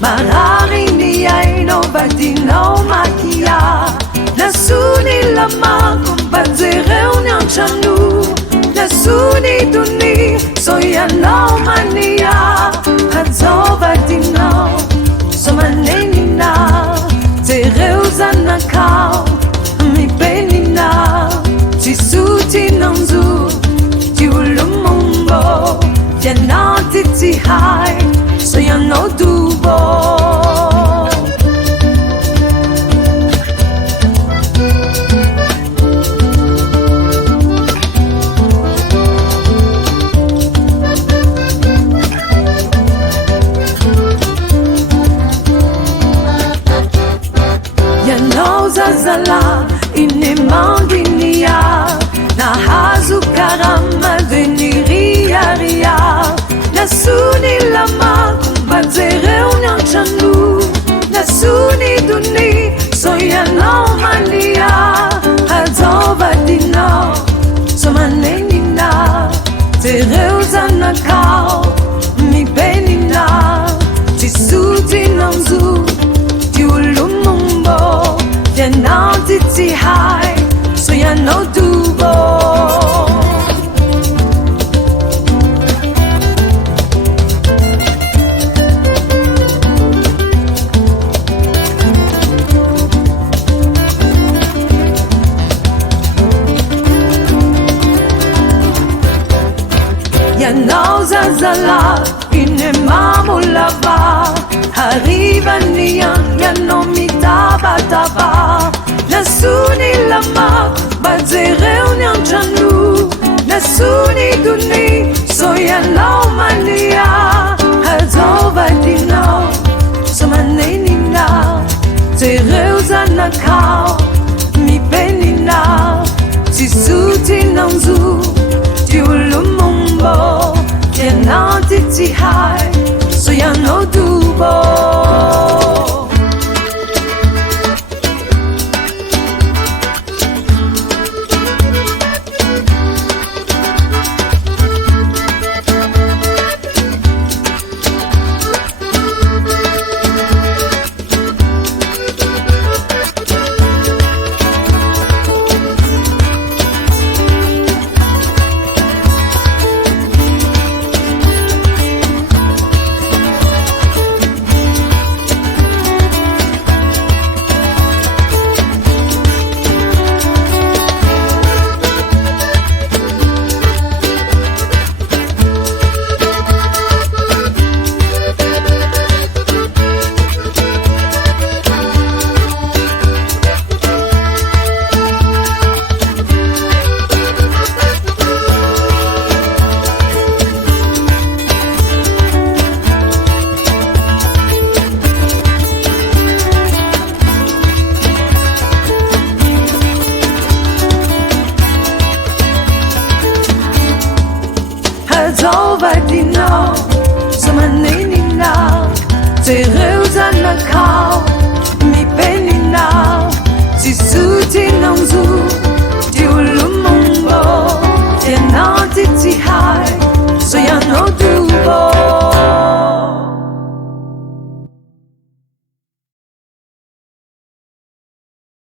Maraming niya'y no makia. Nasuni lamang kung banzirew niyang tiyanu. Nasuni duni soyanaw mania. Hanzo badinaw somanenina. Zirew zanakaw mi penina. Jisuti nangzu jiulumumbo. Yana titi hai soyanaw dubo. Zala inimanginia na hazukarama deniria ria nasuni lama kumbanzereu nyang chanu nasuni duni soyana mania hazova dina somanenina tereu zanakao mi benina tisuti nangzu tiulumumbo. Now titi high, so you know dubo. Ya know zazala, inemamu lava. Arriva niyan, ya no mi taba taba. Nasuni lama, banzereu nyang chanu. Nasuni duni, soya lau mania. Hazova dinau, somanenina. Zereu zanakau, mi penina. Tisuti nangzu, tiulumumbo. Yana titi hai, soya no dubo. Vadinau, somanenina, tereu zanakau, mi penina, tisuti nangzu.